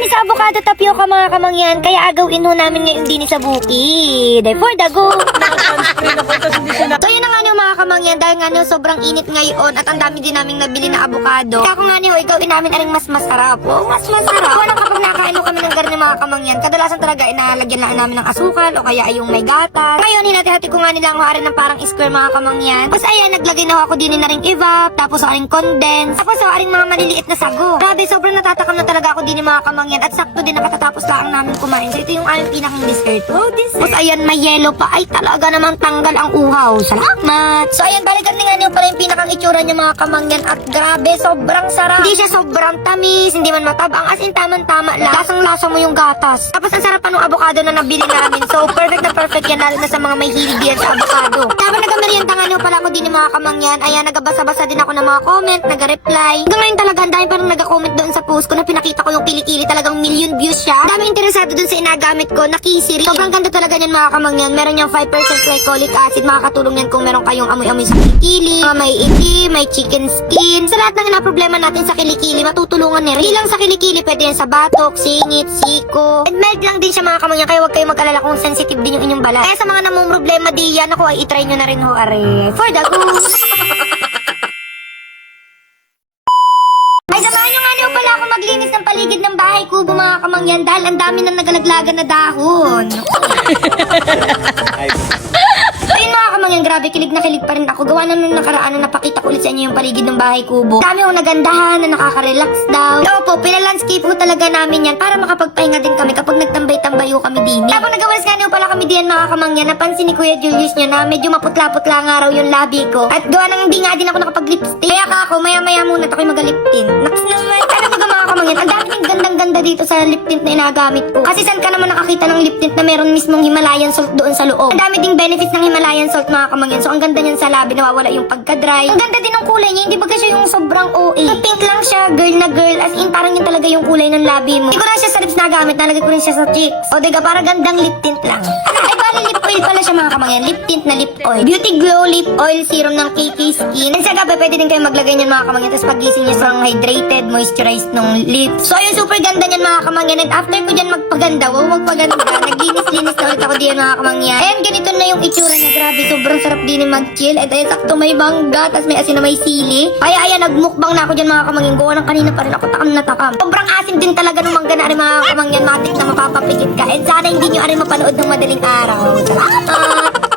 kami sa avocado tapioca mga kamangyan, kaya agawin ho namin ngayon din sa bukid. For the go! So yun na nga nyo mga kamangyan, dahil nga nyo sobrang init ngayon at ang dami din namin nabili na avocado. Kaya kung nga nyo, gawin namin aring mas masarap. Oh, mas masarap. Kung kapag nakain mo kami ng garni mga kamangyan, kadalasan talaga inalagyan lang namin ng asukal o kaya ay yung may gatas. Ngayon, hinati-hati ko nga nila ang harin ng parang square mga kamangyan. Tapos ayan, naglagay na ako din na ring evap, tapos aring condense, tapos aring mga maliliit na sago. Grabe, sobrang natatakam na talaga ako din mga kamangyan at sakto din nakatatapos lang namin kumain. So ito yung aming pinakang dessert. Oh, dessert. Tapos ayan, may yellow pa. Ay, talaga namang tanggal ang uhaw. Salamat! So ayan, balikan nga niyo pala yung pinakang itsura niya mga kamangyan at grabe, sobrang sarap. Hindi siya sobrang tamis, hindi man matabang, as in tamang-tama lang. Lasang-lasa mo yung gatas. Tapos ang sarap pa ng avocado na nabili namin. So perfect na perfect yan, lalo na sa mga may hilig yan sa avocado. Tapos nagkamerienta nga niyo pala ako din yung mga kamangyan. Ayan, nagabasa-basa din ako ng mga comment, nag-reply. Hanggang ngayon talaga, ang dami parang nag-comment doon sa post ko na pinakita ko yung kilikili, talagang million views siya. Dami interesado doon sa inagamit ko na kisiri. Sobrang ganda talaga niyan mga kamangyan. Meron yung 5% glycolic acid, makakatulong yan kung meron kayong amoy-amoy sa kilikili, may itim, may chicken skin. Sa lahat ng problema natin sa kilikili, matutulungan niya rin. Hindi lang sa kilikili, pwede yan sa batok, singit, siko. And mild lang din siya mga kamangyan, kaya huwag kayong mag-alala kung sensitive din yung inyong balat. Kaya sa mga namong problema diyan, ako ay itry nyo na rin ho, are. For the goose! Ay, samahan nyo nga niyo pala ako maglinis ng paligid ng bahay kubo mga kamangyan dahil ang dami na nagalaglagan na dahon. Ayun mga kamangyan, grabe, kilig na kilig pa rin ako. Gawa na nung nakaraan na napakita ko ulit sa inyo yung paligid ng bahay kubo. Dami akong nagandahan na nakaka-relax daw. Opo, pinalandscape ko talaga namin yan para makapagpahinga din kami kapag nagtambay-tambay kami din. Tapos nagawalis nga niyo pala kami diyan mga kamangyan, napansin ni Kuya Julius niya na medyo maputla-putla nga raw yung labi ko. At gawa nang hindi nga din ako nakapag-lipstick. Kaya ka ako, maya-maya muna at ako'y magalip tint. Naks naman, ano ba mga kamangyan? Ang dami ng gandang-ganda dito sa lip tint na inagamit ko. Kasi saan ka naman nakakita ng lip tint na meron mismong Himalayan salt doon sa loob? Ang dami ding benefits ng Himalayan salt mga kamangyan. So ang ganda niyan sa labi, nawawala yung pagka-dry. Ang ganda din ng kulay niya, hindi ba kasi yung sobrang OA. So pink lang siya, girl na girl. As in, parang yun talaga yung kulay ng labi mo. Hindi ko na siya sa lips nagamit, nalagay ko rin siya sa cheeks. O diga, parang gandang lip tint lang. Ay, bali lip oil pala siya mga kamangyan. Lip tint na lip oil. Beauty Glow Lip Oil Serum ng KK Skin. And sa gabi, pwede din kayo maglagay niyan mga kamangyan. Tapos pagising niya sobrang hydrated, moisturized ng lips. So ayun, super ganda niyan mga kamangyan. And after ko dyan magpaganda, magpaganda. Naglinis-linis na ulit ako diyan mga kamangyan. And ganito na yung itsura niya. Grabe, sobrang sarap din mag-chill. At ayun, sakto may bangga, tapos may asin na may sili. Kaya ayan, nagmukbang na ako dyan mga kamangyan. Gawa ng kanina pa rin ako takam na takam. Sobrang asim din talaga ng mangga na rin mga kamangyan. Matik na mapapapikit ka. And sana hindi nyo rin mapanood ng madaling araw. Salamat!